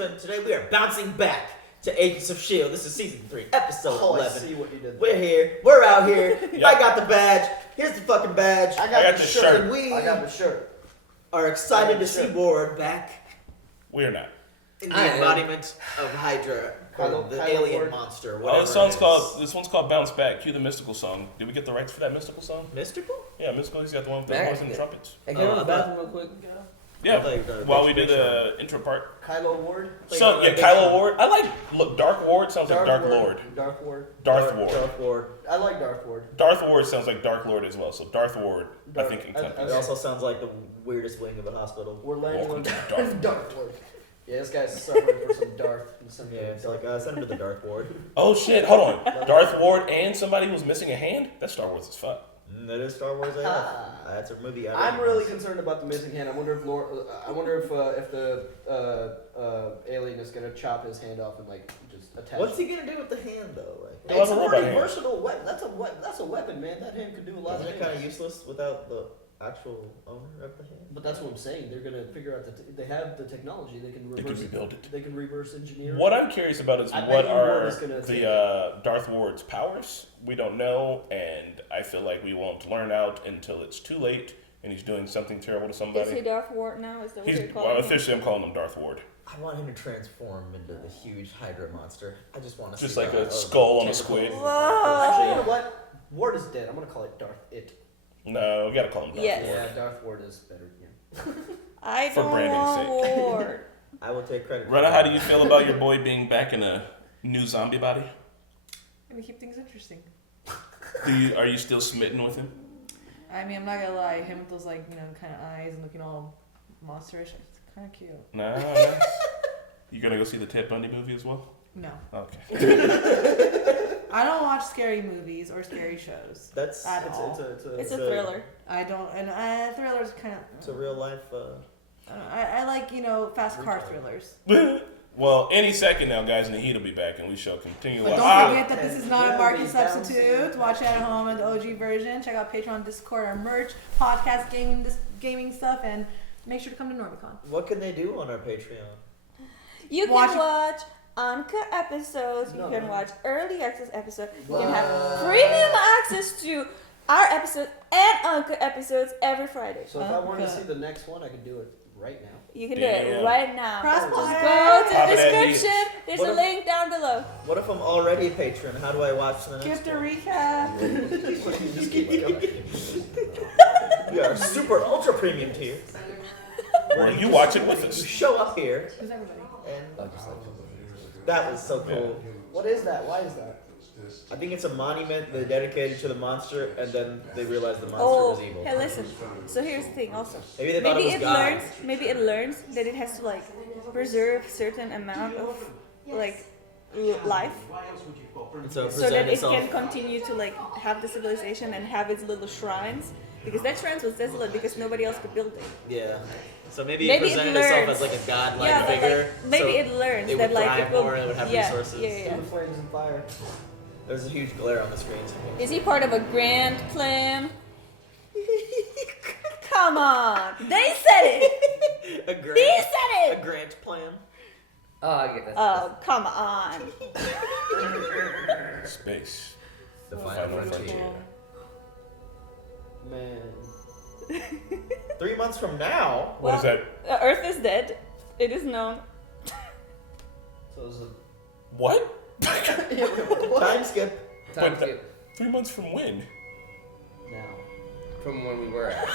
and today we are bouncing back to Agents of S.h.i.e.L.D. This is season 3, episode 11. I see what you did. We're here. We're out here. Yep. I got the badge. Here's the fucking badge. I got the shirt. And we I got the shirt. are excited to see Ward back. We're not. In the embodiment of Hydra, or the alien monster. Whatever this one's called Bounce Back. Cue the Mystical song. Did we get the rights for that Mystical song? Mystical? Yeah, Mystical. He's got the one with the horns and the trumpets. Hey, can I go to the bathroom real quick? Yeah, while we do the intro part. Kylo Ward? So, yeah, Kylo Ward. I like, look, Dark Ward sounds like Dark Lord. Darth Ward. Darth Ward. Darth Ward. I like Darth Ward. Darth Ward sounds like Dark Lord as well, so Darth Ward, I think, encompasses. It also sounds like the weirdest wing of a hospital. We're landing Welcome on to Darth Darth Ward. Yeah, this guy's suffering for some Darth. Yeah, it's like, send him to the Darth Ward. Oh, shit, hold on. Darth Ward and somebody who was missing a hand? That's Star Wars as fuck. That is Star Wars AF. That's a movie. I'm really concerned about the missing hand. I wonder if the alien is gonna chop his hand off and like just attach. What's he gonna do with the hand though? Like, it's a very versatile weapon. That's a weapon, man. That hand could do a lot of things. Isn't it kind of useless without the actual owner of the hand? But that's what I'm saying. They're gonna figure out that they have the technology. They can reverse rebuild it. They can reverse engineer. What I'm curious about is what are the Darth Ward's powers? We don't know, and I feel like we won't learn out until it's too late, and he's doing something terrible to somebody. Is he Darth Ward now? Is that what you're calling well, him? officially, I'm calling him Darth Ward. I want him to transform into the huge Hydra monster. I just want to just see like a skull on a squid. Whoa. Actually, you know what? Ward is dead. I'm gonna call it Darth It. No, we gotta call him Darth Ward. Yeah, Darth Ward is better. Yeah. I For don't branding's want sake. Ward. I will take credit. Rana, how do you feel about your boy being back in a new zombie body? Gonna keep things interesting. Are you still smitten with him? I mean, I'm not gonna lie. Him with those like kind of eyes and looking all monsterish. It's kind of cute. No, nice. You gonna go see the Ted Bundy movie as well? No. Okay. I don't watch scary movies or scary shows. That's It's a thriller. I don't, and thrillers kind of. It's a real life. I like fast car thrillers. Well, any second now, guys, and the heat will be back, and we shall continue. But don't forget that this is not a market substitute. Watch it at home in the OG version. Check out Patreon, Discord, our merch, podcast, gaming stuff, and make sure to come to NormieCon. What can they do on our Patreon? You can watch uncut episodes. You can watch early access episodes. You can have premium access to our episodes and uncut episodes every Friday. So if I want to see the next one, I can do it right now. You can do it right now. Press Just play. go to the description. There's a link down below. What if I'm already a patron? How do I watch the next Skip the one? recap. Just keep it going. We are super ultra premium tier. Or you watch it with You us. show up here, Who's everybody? and that was so cool. What is that? Why is that? I think it's a monument they dedicated to the monster, and then they realized the monster Oh, was evil. hey, listen. So here's the thing. Also, Maybe they thought it was God. Maybe it learns that it has to like preserve certain amount of like life, And so so that it can continue to like have the civilization and have its little shrines. Because that shrine was desolate because nobody else could build it. Yeah. So maybe it presented itself as like a godlike figure. Maybe so it learns it that would like thrive it will. more and it would have Yeah, resources. yeah. The flames and fire. There's a huge glare on the screen. Is he part of a grand plan? Come on, they said it. A grant, They said a it. grant plan. Oh, I get that. Oh, come on. Space. The Final frontier. Man. 3 months from now. What is that? Earth is dead. It is known. So it's a What? Time skip. Time Wait, skip 3 months from when? now. from when we were at.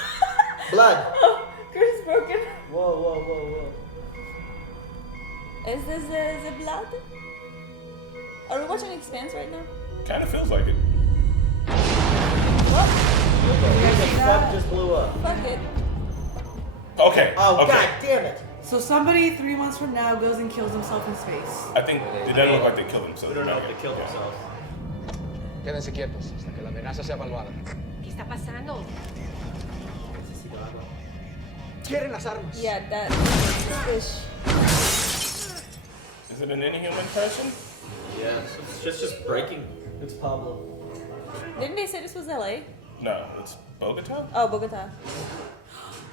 Blood. Oh, Chris broken. Whoa. Is this the blood? Are we watching Expanse right now? Kind of feels like it. What? Who the fuck just blew up? Fuck it. Okay. Oh, okay. god damn it. So somebody 3 months from now goes and kills himself in space. I think it doesn't look like they killed themselves. We don't know if they killed themselves. Quédense quietos hasta que la amenaza sea evaluada. ¿Qué está pasando? Quieren las armas. Yeah, that fish. Is it an Inhuman person? Yeah, it's just breaking. It's Pablo. Didn't they say this was LA? No, it's Bogota? Oh, Bogota.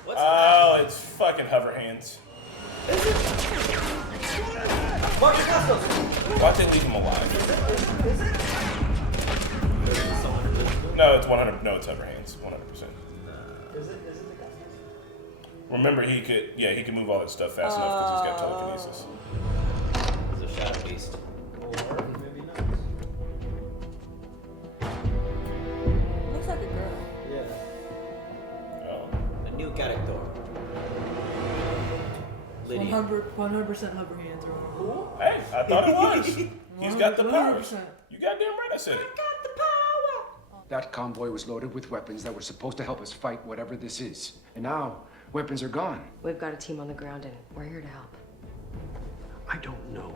What's Oh, it's fucking hover hands. Is it? Marcus Costos! Why'd they leave him alive? No, it's 100. No, it's Everhands. 100%. Is it the Costos? Remember, he could move all that stuff fast enough because he's got telekinesis. He's a shadow beast. Or maybe not. Looks like a girl. Yeah. Oh. A new character. Lydia. 100% hover hands are on. Hey, I thought it was. He's got the powers. 100%. You goddamn right I said it. That convoy was loaded with weapons that were supposed to help us fight whatever this is. And now, weapons are gone. We've got a team on the ground and we're here to help. I don't know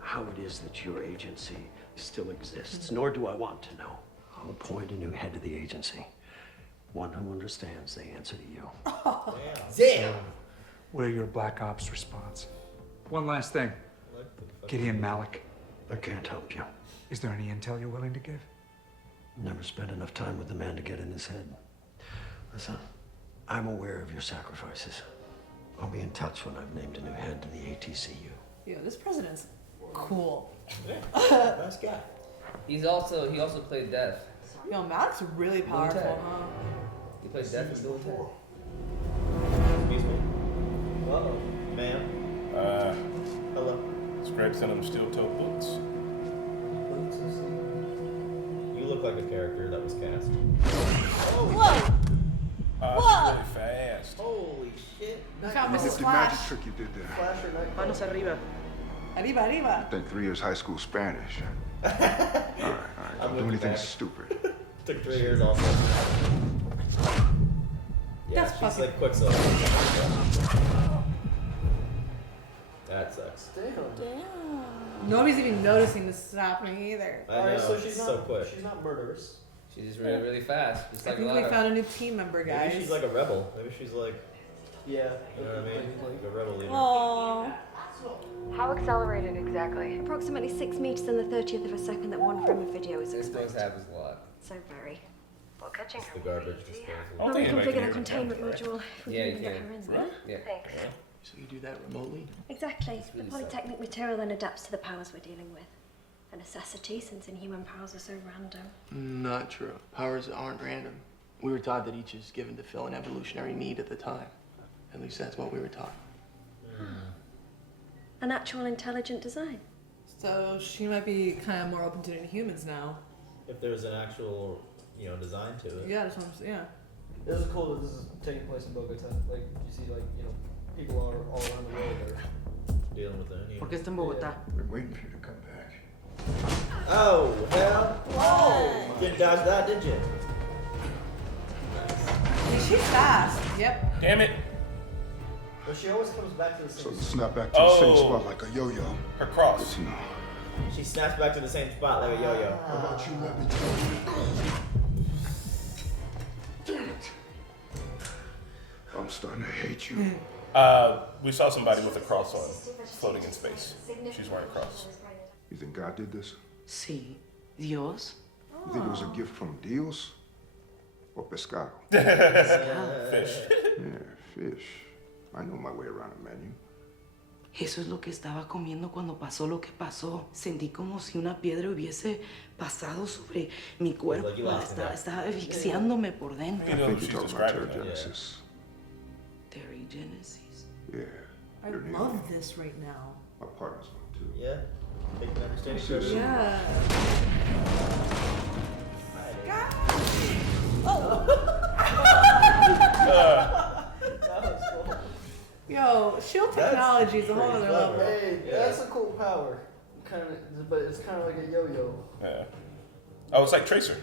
how it is that your agency still exists, nor do I want to know. I'll appoint a new head of the agency. One who understands the answer to you. Damn. What are your Black Ops response? One last thing. Gideon Malik. I can't help you. Is there any intel you're willing to give? Never spent enough time with the man to get in his head. Listen, I'm aware of your sacrifices. I'll be in touch when I've named a new head to the ATCU. Yeah, this president's cool. Nice guy. He also played Death. Yo, Malik's really powerful, Tag. huh? He played Death in Dual Tag. Excuse me. Uh-oh. Ma'am. Hello. Is Greg sending him steel-toed boots? You look like a character that was cast. Whoa! She's Whoa. really fast. Holy shit. Found Mrs. Nifty magic Flash. trick you did there. Flash or Night? Manos arriba. Arriba, arriba. I think 3 years high school Spanish. All right. I'm Don't do looking anything back. stupid. Took 3 years also. Yeah, That's she's fucking- like Quicksilver. That sucks. Damn. Damn. Nobody's even noticing this is happening either. I know, Alright, so she's so not quick. she's not murderous. She's just really, really fast. Just I like a think lot we of. found a new team member, guys. Maybe she's like a rebel. Maybe she's like, Yeah. you know what I mean? Like a rebel leader. Aww. How accelerated exactly? Approximately 6 meters in the 30th of a second that one frame of video is This exposed. goes happens a lot. So very. Well, catching It's her the will be garbage easy. disposal. I Well, don't we think anybody configure can the hear containment him, right? module if we Yeah, can you get can. her in. Really? Yeah. Thanks. So you do that remotely? Exactly. The really polytechnic material then adapts to the powers we're dealing with. A necessity since inhuman powers are so random. Not true. Powers aren't random. We were taught that each is given to fill an evolutionary need at the time. At least that's what we were taught. An actual intelligent design. So she might be kind of more open to humans now. If there's an actual, design to it. Yeah, that's what I'm saying. Yeah. This is cool that this is taking place in Bogota. Like, you see, people are all around the world there. Dealing with it. ¿Por qué está en Bogotá? Been waiting for you to come back. Oh, hell. What? You didn't dodge that, did you? I mean, she's fast. Yep. Damn it. But she always comes back to the So same you snap back to the same Oh. spot like a yo-yo. Her Good cross. to know. She snaps back to the same spot like a yo-yo. How about you let me tell you? Damn it. I'm starting to hate you. We saw somebody with a cross on, floating in space. She's wearing a cross. You think God did this? Sí. Dios. You think it was a gift from Dios? Or pescado? Fish. Yeah, fish. I know my way around a menu. Eso es lo que estaba comiendo cuando pasó lo que pasó. Sentí como si una piedra hubiese pasado sobre mi cuerpo. Like you lost it. Estaba asfixiándome por dentro. You I know think who you're she's talking about describing, right? Genesis. Genesis. Yeah. I you're the love alien. this right now. My partner's one too. Yeah. They can understand each Sis. other. Yeah. That was cool. Yo, shield technology is a whole other level. Hey, that's a cool power. But it's kind of like a yo-yo. Yeah. Oh, it's like Tracer.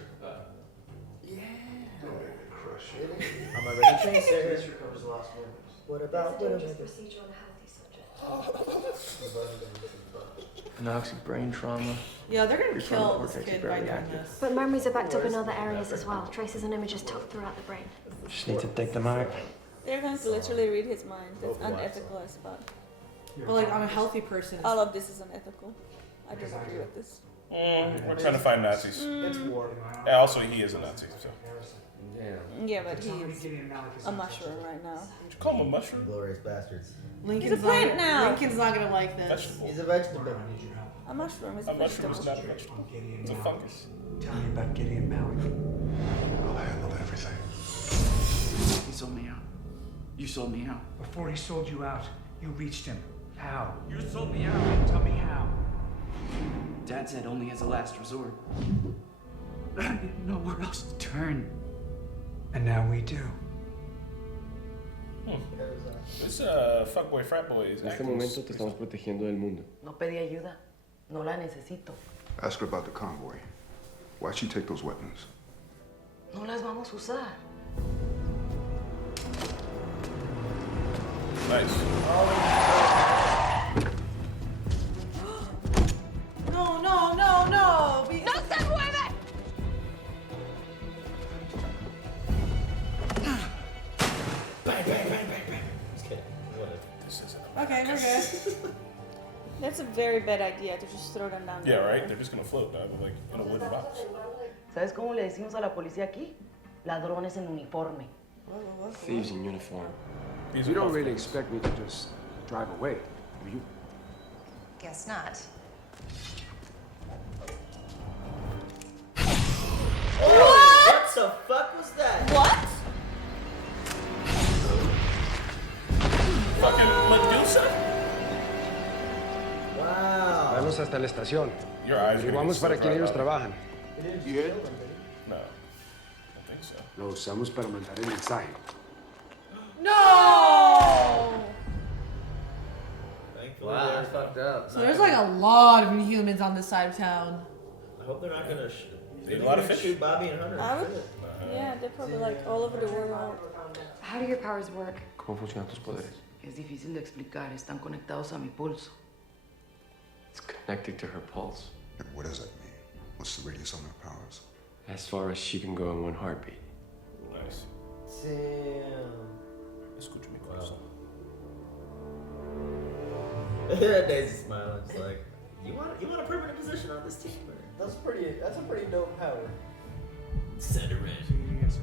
Crush it. I'm already chaser. recovers the last one. What about procedure on a healthy subject. Anoxic brain trauma. Yeah, they're gonna Your kill frontal this cortex is kid by barely doing active. this. But memories are backed up in other areas as well. Traces and images tucked throughout the brain. Just need to take them out. They're going to literally read his mind. That's unethical as fuck. But like, I'm a healthy person. All of this is unethical. I don't agree with this. We're trying to find Nazis. It's war. And also, he is a Nazi, so. Yeah, but he's a mushroom right now. Did you call him a mushroom? Glorious bastards. Lincoln's He's a plant not, now. Lincoln's not gonna like this. Vegetable. He's a vegetable. A mushroom is A a mushroom vegetable. is not a vegetable. It's a fungus. Tell me about Gideon Malik. I'll handle everything. He sold me out. You sold me out. Before he sold you out, you reached him. How? You sold me out. Tell me how. Dad said only as a last resort. I didn't know where else to turn. And now we do. This fuckboy frat boy is En este momento te estamos protegiendo del mundo. No pedí ayuda. No la necesito. Ask her about the convoy. Why'd she take those weapons? No las vamos a usar. Nice. No, no, no, no. ¡No se mueve! Bang, bang, bang, bang, bang. Just kidding. This isn't Okay, we're good. That's a very bad idea to just throw them down Yeah, there. right? They're just gonna float, dog, like in a wooden box. ¿Sabes cómo le decimos a la policía aquí? Ladrones en uniforme. Thieves in uniform. You don't really expect me to just drive away, do you? Guess not. What the fuck was that? What? Fucking Medusa? Wow. Vamos hasta la estación. Your eyes are Vamos para quien ellos trabajan. No. I think so. Lo usamos para mandar el mensaje. No! Thankfully, Wow, they're that's fucked up. So there's like a lot of Inhumans on this side of town. I hope they're not gonna They eat a lot of fish. shoot Bobby and Hunter. I would, yeah, they're probably like all over the world. How do your powers work? ¿Cómo funcionan tus poderes? Es difícil de explicar. Están conectados a mi pulso. It's connected to her pulse. And what does that mean? What's the radius on her powers? As far as she can go in one heartbeat. Nice. Damn. Escúchame, corazón. Daisy's smiling, just like, you want a permanent position on this team? Or? That's a pretty dope power. Send her in. This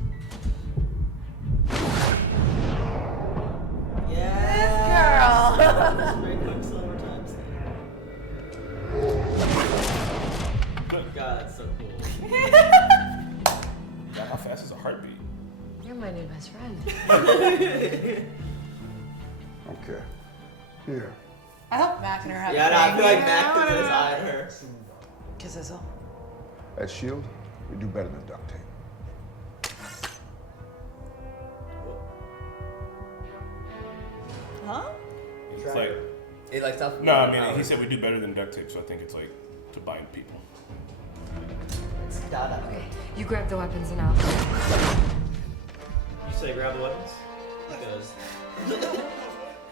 girl. Very quick slower times. God, that's so cool. God, how fast is a heartbeat? You're my new best friend. Okay. Here. I hope Mac and her have Yeah, a no, I thing. feel like Mac puts his eye on her. ¿Qué es eso? At S.h.i.e.L.D., we do better than duct tape. Huh? It's like, It like stuff. no, I mean, he said we do better than duct tape, so I think it's like to bind people. It's Dada. Okay, you grab the weapons and I'll. You say grab the weapons? Because.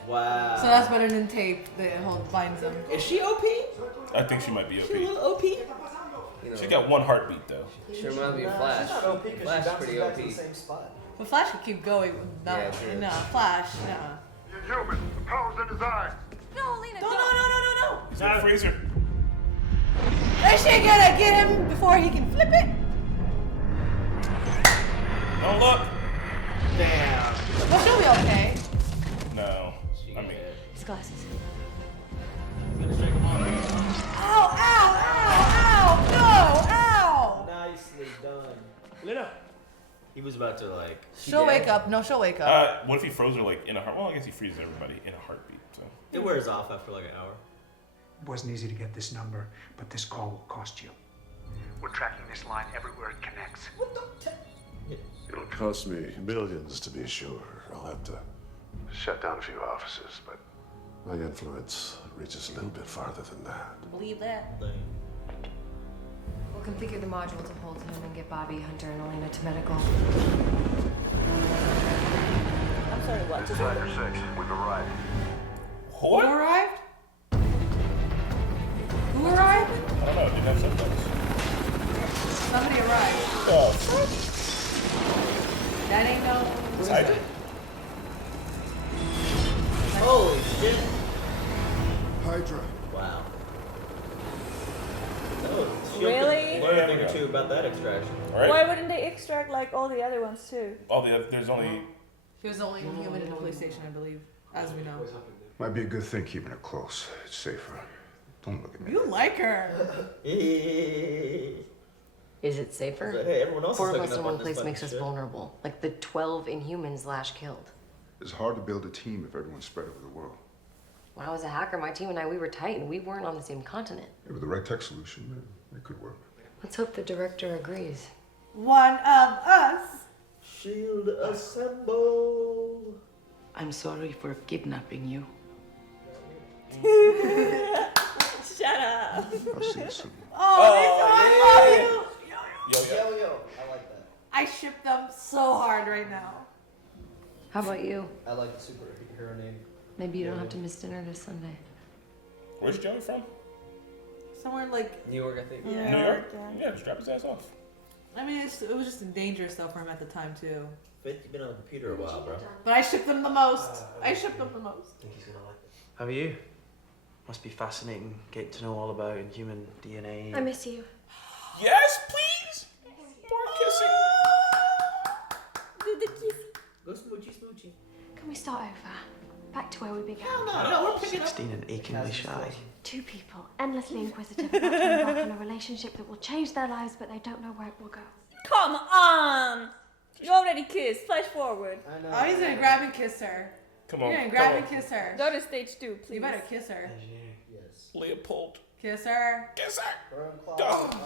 Wow. So that's better than tape that binds them. Is she OP? I think she might be She a little OP. OP? You know, She got one heartbeat though. she reminds me of Flash. She's not OP because she Flash bounces pretty back OP. to the same spot. But Flash could keep going. No, Yeah, true. no, Flash, no. Inhuman, the powers in his eyes. No, Lena, No. He's in the freezer. Is she gonna get him before he can flip it? Don't look. Damn. Well, she'll be okay. No. I mean, His glasses. Ow, ow, ow, ow, no, ow! Nicely done. Lena. He was about to like. She'll wake up. No, she'll wake up. what if he froze her like in a heart? Well, I guess he freezes everybody in a heartbeat. So. It wears off after like an hour. It wasn't easy to get this number, but this call will cost you. We're tracking this line everywhere it connects. It'll cost me millions to be sure. I'll have to shut down a few offices, but my influence reaches a little bit farther than that. Believe that. We'll configure the module to hold him and get Bobby, Hunter, and Elena to medical. I'm sorry, what? Sector 6, we've arrived. Who What? arrived? Who arrived? I don't know. It didn't have subtitles. Somebody arrived. Oh, That ain't no. Hydra? Holy shit. Hydra. Wow. That was Really? Learn a thing or two about that extraction. Right? Why wouldn't they extract like all the other ones too? There's only. He was the only human in the police station, I believe, as we know. Might be a good thing keeping her close. It's safer. Don't look at me. You like her. Is it safer? Hey, everyone else 4 is of looking us up in on one this place fucking makes us shit. vulnerable. Like the 12 Inhumans killed. It's hard to build a team if everyone's spread over the world. When I was a hacker, my team and I, we were tight, and we weren't on the same continent. With the right tech solution, it could work. Let's hope the director agrees. One of us. S.h.i.e.l.D. assemble. I'm sorry for kidnapping you. Shut up. I'll see you soon. I love you. Yo. I like that. I ship them so hard right now. How about you? I like the superhero name. Maybe you don't have to miss dinner this Sunday. Where's Joey from? Somewhere like New York, I think. Yeah. New York? Yeah, just drop his ass off. I mean, it was just dangerous stuff for him at the time too. Faith, you've been on the computer a while, bro. But I ship them the most. I ship them the most. How are you? Must be fascinating getting to know all about human DNA. I miss you. Yes, please! More kissing. Do the kiss. Go smoochy. Can we start over? Back to where we began. No, we're picking up. 16 and achingly shy. Two people, endlessly inquisitive, about to embark on a relationship that will change their lives, but they don't know where it will go. Come on. You already kissed. Flash forward. I know. Oh, he's gonna grab and kiss her. Come on. You're gonna grab and kiss her. Go to stage 2, please. You better kiss her. Yes. Leopold. Kiss her. Kiss her. Oh my god.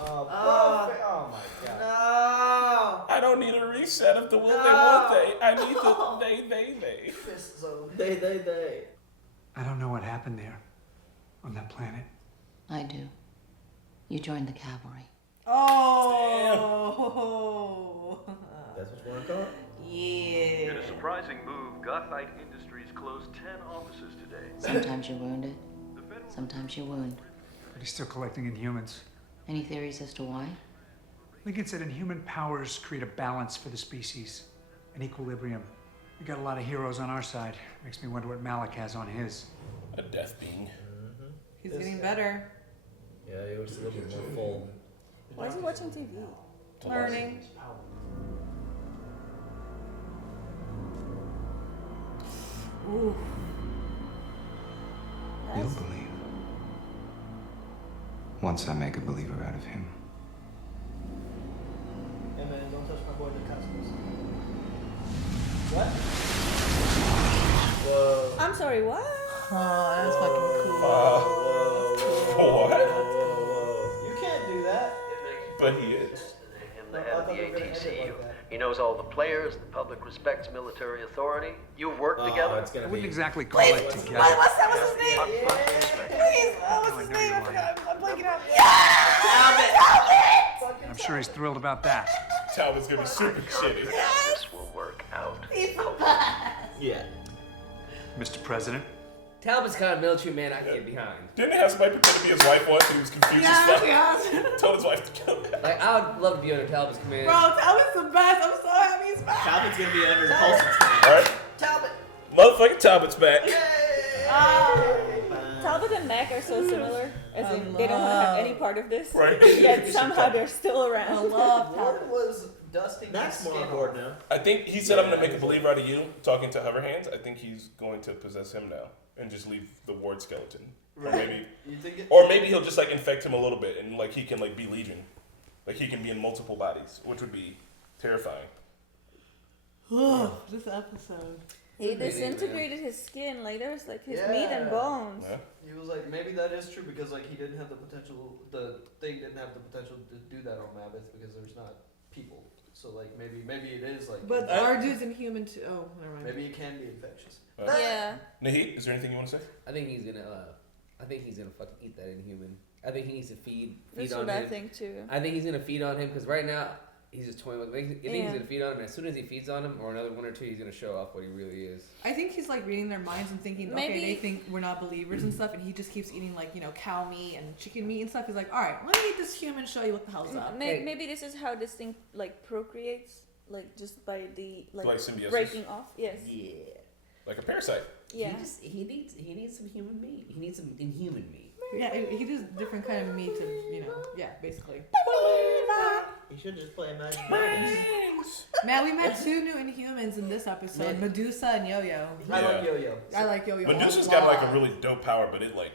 No. I don't need a reset of the will they won't they. I need the they. Fist zone. They. I don't know what happened there on that planet. I do. You joined the cavalry. Oh. That's what you want to call it? Yeah. In a surprising move, Gothite Industries closed 10 offices today. Sometimes you're wounded. Sometimes you wound. But he's still collecting Inhumans. Any theories as to why? Lincoln said Inhuman powers create a balance for the species, an equilibrium. We got a lot of heroes on our side. Makes me wonder what Malik has on his. A death being. He's getting better. Yeah, he was a little bit more full. Why is he watching TV? Learning. Ooh. You'll believe. Once I make a believer out of him. Hey man, don't touch my boy the cosmos. What? Whoa. I'm sorry, what? Oh, that's fucking cool. What? You can't do that. But he is. The head of the ATCU. He knows all the players. The public respects military authority. You've worked together. I wouldn't exactly call it together. What's his name? Please, what's his name? I forgot. I'm blanking out. I'm sure he's thrilled about that. Talbot's gonna be super shitty. This will work out. Yeah. Mr. President? Talbot's kind of military man I can get behind. Didn't they have somebody pretend to be his wife once? He was confused as fuck. Told his wife to kill him. Like, I would love to be under Talbot's command. Bro, Talbot's the best. I'm so happy he's back. Talbot's gonna be under Paulson's command. Alright? Talbot. Motherfucking Talbot's back. Talbot and Mac are so similar, as in they don't want to have any part of this. Right. Yet somehow they're still I around. love Lord Talbot. was dusting Mac's his more skin on board off. now. I think he said, I'm gonna make a believer out of you, talking to Hoverhands. I think he's going to possess him now and just leave the ward skeleton. Or maybe, You think it? or maybe he'll just like infect him a little bit and like he can like be Legion. Like he can be in multiple bodies, which would be terrifying. This episode. He disintegrated his skin, like there was like his meat and bones. Yeah. He was like, maybe that is true because like he didn't have the potential. The thing didn't have the potential to do that on Mabith because there's not people. So like maybe it is like. But our dude's inhuman too. Oh, never mind. Maybe it can be infectious. Yeah. Naheed, is there anything you want to say? I think he's gonna fucking eat that Inhuman. I think he needs to feed That's on what him. I think too. I think he's gonna feed on him because right now he's just toying with. I think Yeah. he's gonna feed on him. And as soon as he feeds on him, or another one or two, he's gonna show off what he really is. I think he's like reading their minds and thinking, Maybe- okay, they think we're not believers and stuff, and he just keeps eating like cow meat and chicken meat and stuff. He's like, all right, let me eat this human, show you what the hell's up. Maybe this is how this thing like procreates, like just by the Like symbiosis? breaking off. Yes. Yeah. Like a parasite. Yeah. He needs some human meat. He needs some inhuman meat. Yeah, he does different kind of meat to, yeah, basically. You should just play Magic Dragons. Man, we met 2 new Inhumans in this episode, Medusa and Yo-Yo. I like Yo-Yo. I like Yo-Yo. Medusa's got like a really dope power, but it like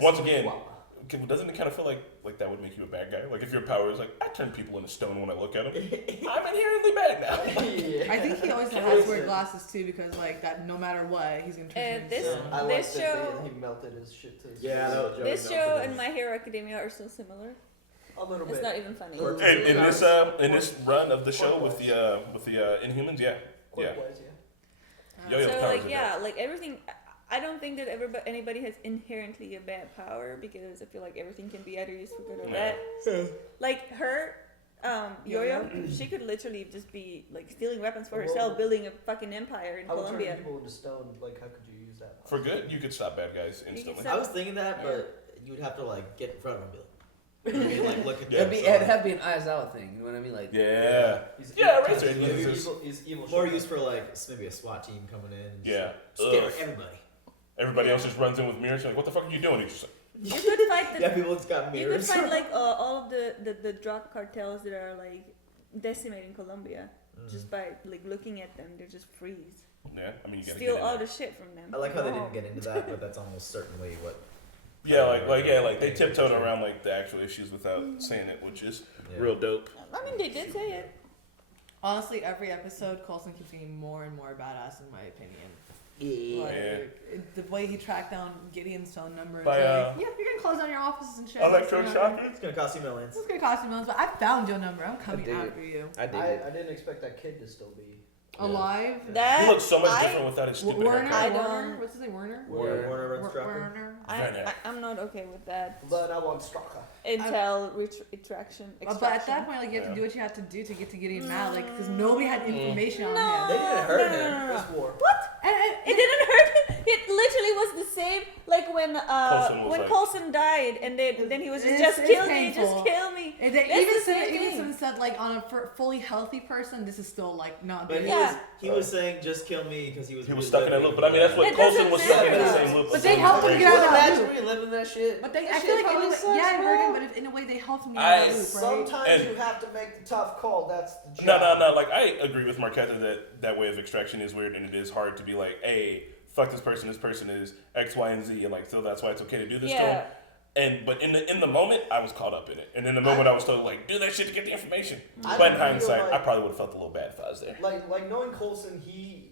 once again, wow. doesn't it kind of feel like that would make you a bad guy? Like if your power is like I turn people into stone when I look at them, I'm inherently bad now. I think he always has to wear glasses too because like that, no matter what, he's gonna turn into stone. I this like show, that he melted his shit to his this show and My Hero Academia are so similar. A little bit. It's not even funny. And in this run of the show with the Inhumans, yeah. Yo-Yo's So powers like like everything. I don't think that anybody has inherently a bad power because I feel like everything can be either used for good or bad. Like her, Yo-Yo, she could literally just be like stealing weapons for herself, building a fucking empire in Colombia. How would turn people into stone? Like how could you use that? For good, you could stop bad guys instantly. I was thinking that, but you would have to like get in front of them. Like look at It'd have to be an eyes out thing. You know what I mean? Like He's evil. More used for like maybe a SWAT team coming in. And scare everybody. Everybody else just runs in with mirrors. Like, what the fuck are you doing? He's just like, you could fight the people just got mirrors. You could fight like all of the drug cartels that are like decimating Colombia just by like looking at them. They're just freeze. Yeah, I mean you gotta steal get all the shit from them. I like how they didn't get into that, but that's almost certainly what. They tiptoed around like the actual issues without saying it, which is real dope. I mean, they did say it. Honestly, every episode, Coulson keeps getting more and more badass, in my opinion. The way he tracked down Gideon's phone number. You're gonna close down your offices and shit. Electroshocker? It's gonna cost you millions. It's gonna cost you millions, but I found your number. I'm coming after you. I didn't expect that kid to still be alive. He looks so much different without his stupid haircut. What's his name? Werner. Werner. I'm not okay with that. But I want Straka. Intel extraction. But at that point, like you have to do what you have to do to get to Gideon mad, like because nobody had information on him. They didn't hurt him. This war. What? It didn't hurt him. It literally was the same like when Coulson died, and then he was just kill me, just kill me. And even someone said like on a fully healthy person, this is still like not good. But he was saying just kill me because he was stuck in that loop. But I mean that's what Coulson was stuck in the same loop. But they helped him get out of that loop. Imagine reliving that shit. But I feel like it hurt him, but in a way they helped him get out of that loop, right? Sometimes you have to make the tough call. That's the job. No. Like I agree with Marquetta that way of extraction is weird, and it is hard to be like, hey, fuck this person. This person is X, Y, and Z, and like so that's why it's okay to do this to him. But in the moment, I was caught up in it, and in the moment, I was told like, do that shit to get the information. But in hindsight, I probably would have felt a little bad if I was there. Like knowing Coulson, he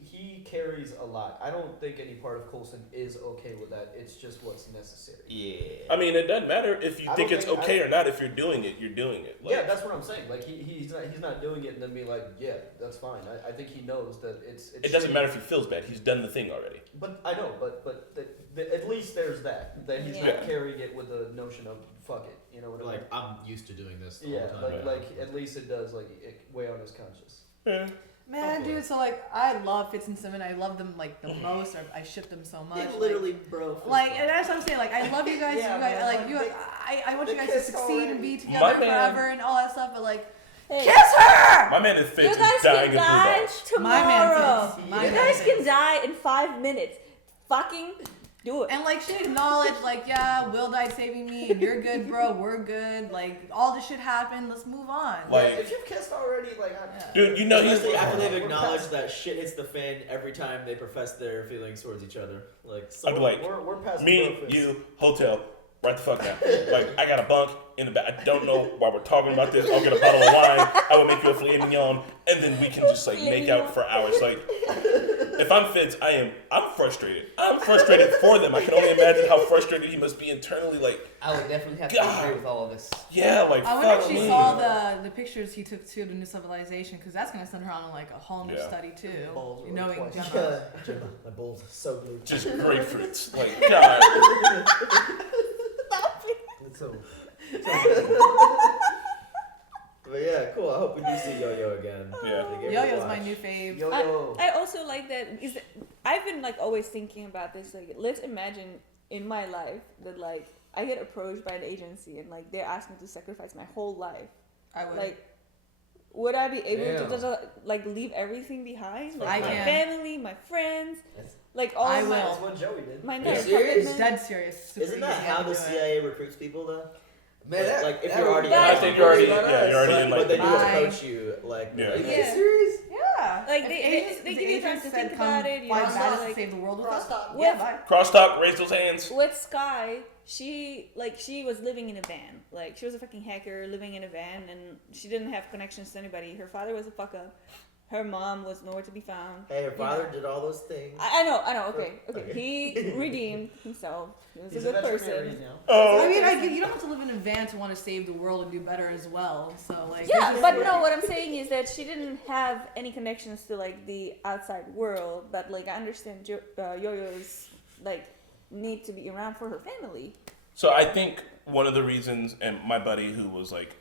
carries a lot. I don't think any part of Coulson is okay with that. It's just what's necessary. Yeah. I mean, it doesn't matter if you think it's okay or not. If you're doing it, you're doing it. Like, yeah, that's what I'm saying. Like he's not doing it and then being like, yeah, that's fine. I think he knows that it's it doesn't matter if he feels bad. He's done the thing already. But I know. But at least there's that he's not carrying it with the notion of fuck it. You know what I mean? I'm used to doing this. Yeah. All the time. Like at least it does weigh on his conscience. Yeah. Man, dude, so like I love Fitz and Simon. I love them like the most. I ship them so much. They literally, bro. Like, and that's what I'm saying. Like, I love you guys. Yeah, you guys, man, like you. I want you guys to succeed and be together My forever and all that stuff. But like, Hey. kiss her. My man is Fitz You is guys dying can of die blue balls. tomorrow. My You man guys Fitz. can die in 5 minutes. Fucking do it. And like she acknowledged, like, yeah, Will died saving me, and you're good, bro. We're good. Like all this shit happened. Let's move on. Like, if you've kissed already, like, dude, you know he's after they've acknowledged that shit hits the fan every time they profess their feelings towards each other. Like, I'd be like, we're past me, you, hotel, right the fuck now. Like, I got a bunk in the back. I don't know why we're talking about this. I'll get a bottle of wine. I will make you a filet mignon, and then we can just like make out for hours. Like, if I'm Fitz, I'm frustrated. I'm frustrated for them. I can only imagine how frustrated he must be internally. Like, I would definitely have to agree with all of this. Yeah, like, I wonder if she saw the pictures he took to the new civilization, because that's gonna send her on like a whole new study too. Knowing Gemma. My balls are so blue. Just grapefruits. Like, God. So. But yeah, cool. I hope we do see Yo-Yo again. Yeah. Yo-Yo's my new fave. I also like that. I've been like always thinking about this. Like, let's imagine in my life that like I get approached by an agency and like they're asking me to sacrifice my whole life. I would. Like, would I be able to just like leave everything behind? Like my family, my friends. Like all I of my, will. That's what Joey did. my Are you entire serious? commitment- Dead serious. Super Isn't that easy. I how can the do it. CIA recruits people though? Man, that, Like if that you're would- already, that- I think you're already, you're already but, in like but they do Bye. approach you like, Yeah. like, Are you Yeah. serious? Yeah. Like, If they agents- give if the you time agents to said, think "Come about it," you fight know, battles like- to save the world with us. With- Yeah, bye. Crosstalk, raise those hands. With Sky, she was living in a van. Like she was a fucking hacker living in a van, and she didn't have connections to anybody. Her father was a fuck up. Her mom was nowhere to be found. hey, her You father know. did all those things. I know. Okay. He redeemed himself. He was He's a good veterinarian person. now. Oh. I mean, I get, you don't have to live in a van to want to save the world and do better as well. So like, Yeah, it's but just- no, what I'm saying is that she didn't have any connections to like the outside world. But like I understand Yo-Yo's like need to be around for her family. So I think one of the reasons, and my buddy who was like,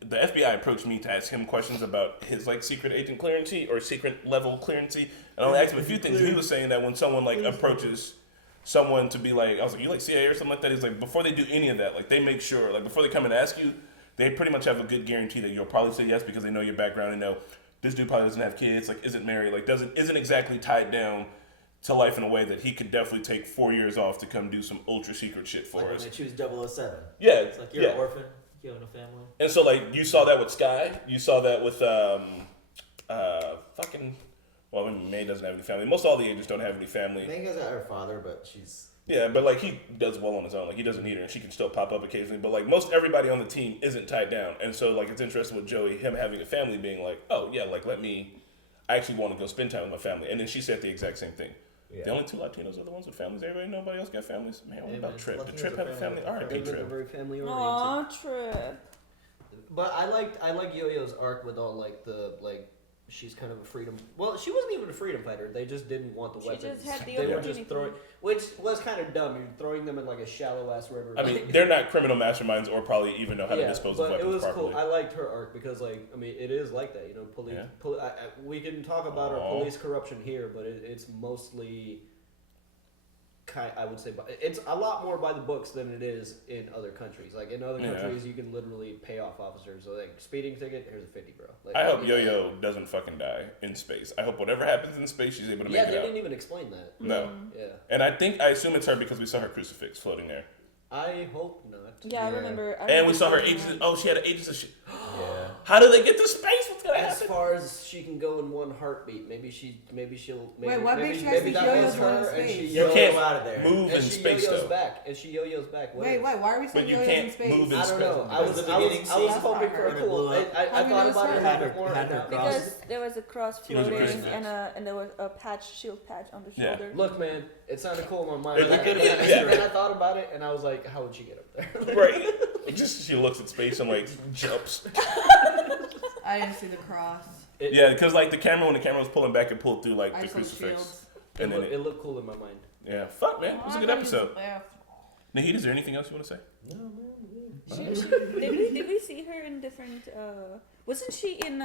the FBI approached me to ask him questions about his like secret agent clearancy or secret level clearancy, and I only asked him a few things. And he was saying that when someone like approaches someone to be like, I was like, you like CIA or something like that? He's like, before they do any of that, like they make sure, like before they come and ask you, they pretty much have a good guarantee that you'll probably say yes because they know your background and know this dude probably doesn't have kids, like isn't married, like isn't exactly tied down to life in a way that he could definitely take 4 years off to come do some ultra secret shit for Like when us. they choose 007. Yeah, It's like you're yeah. an orphan, you own a family. And so like you saw that with Sky, you saw that with fucking, well, I mean, May doesn't have any family. Most all the agents don't have any family. Manga's got her father, but she's Yeah, but like he does well on his own. Like he doesn't need her, and she can still pop up occasionally. But like most everybody on the team isn't tied down, and so like it's interesting with Joey, him having a family, being like, oh yeah, like I actually want to go spend time with my family. And then she said the exact same thing. Yeah. The only two Latinos are the ones with families. Everybody, nobody else got families. Man, what Yeah, about man. Trip? Did Latinos Trip are have a family? R.I.P. They're Trip. very family oriented. Aw, Trip. But I like Yo-Yo's arc with all like the like she's kind of a freedom. Well, she wasn't even a freedom fighter. They just didn't want the She weapons. just had the they were opportunity. just throwing, which was kind of dumb. You're throwing them in like a shallow ass river. I mean, they're not criminal masterminds or probably even know how to dispose of but it weapons was properly. cool. I liked her arc because, like, I mean, it is like that. You know, police. Yeah. We can talk about our police corruption here, but it's mostly I would say it's a lot more by the books than it is in other countries. Like in other countries, you can literally pay off officers. So like speeding ticket, here's a 50, bro. Like, I hope Yo-Yo doesn't fucking die in space. I hope whatever happens in space, she's able to make Yeah, it they out. didn't even explain that. No. Yeah. And I assume it's her because we saw her crucifix floating there. I hope not. Yeah, I remember. And we saw her agency. Oh, she had an agency. Yeah. How do they get to space? What's gonna As happen? far as she can go in one heartbeat, maybe she'll. Wait, what makes you guys maybe think that Yo-Yo's was going her, to and she space? You yo-yos can't out of there. move in and she space yo-yos though. back, and she yo-yos back. What Wait, is- why are we But saying you Yo-Yo's can't in space? move in I don't know. space. I was The hoping beginning for scene a when it cool. blew up. I How do you thought know about it's it her? a bit more. Had her now. cross. Because there was a cross He was a floating crucifix. and there was a shield patch on the Yeah. shoulder. Look, man, it sounded cool in my mind. It could be, Then yeah. then I thought about it, and I was like, how would she get up there? Right. It just she looks at space and like jumps. I didn't see the cross. Yeah, because like the camera, when the camera was pulling back, it pulled through like I the saw crucifix. shields. And then It looked cool in my mind. yeah, fuck man, it was a good episode. Yeah. Nahid, is there anything else you want to say? Did we see her in different? Wasn't she in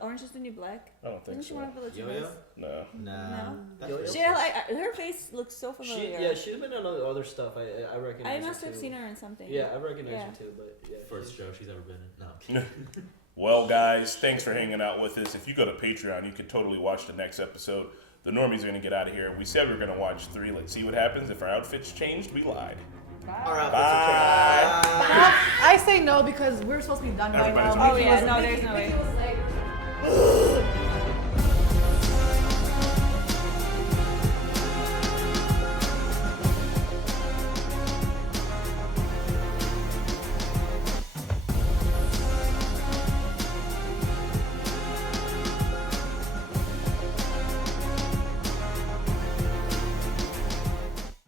Orange Is the New Black? I don't think Wasn't she so. one of the Latinos? Yo-Yo? No. No. Yo-Yo? She her face looks so familiar. She's been in other stuff. I recognize. I must her have too. seen her in something. Yeah, I recognize Yeah. her too, but yeah. First show she's ever been in. No. Well, guys, thanks for hanging out with us. If you go to Patreon, you can totally watch the next episode. The Normies are going to get out of here. We said we were going to watch 3. Let's see what happens. If our outfits changed, we lied. Our outfits Bye. I say no because we're supposed to be done by Everybody's now. Oh Mickey yeah, was- no, Mickey- there's no way. Mickey was like,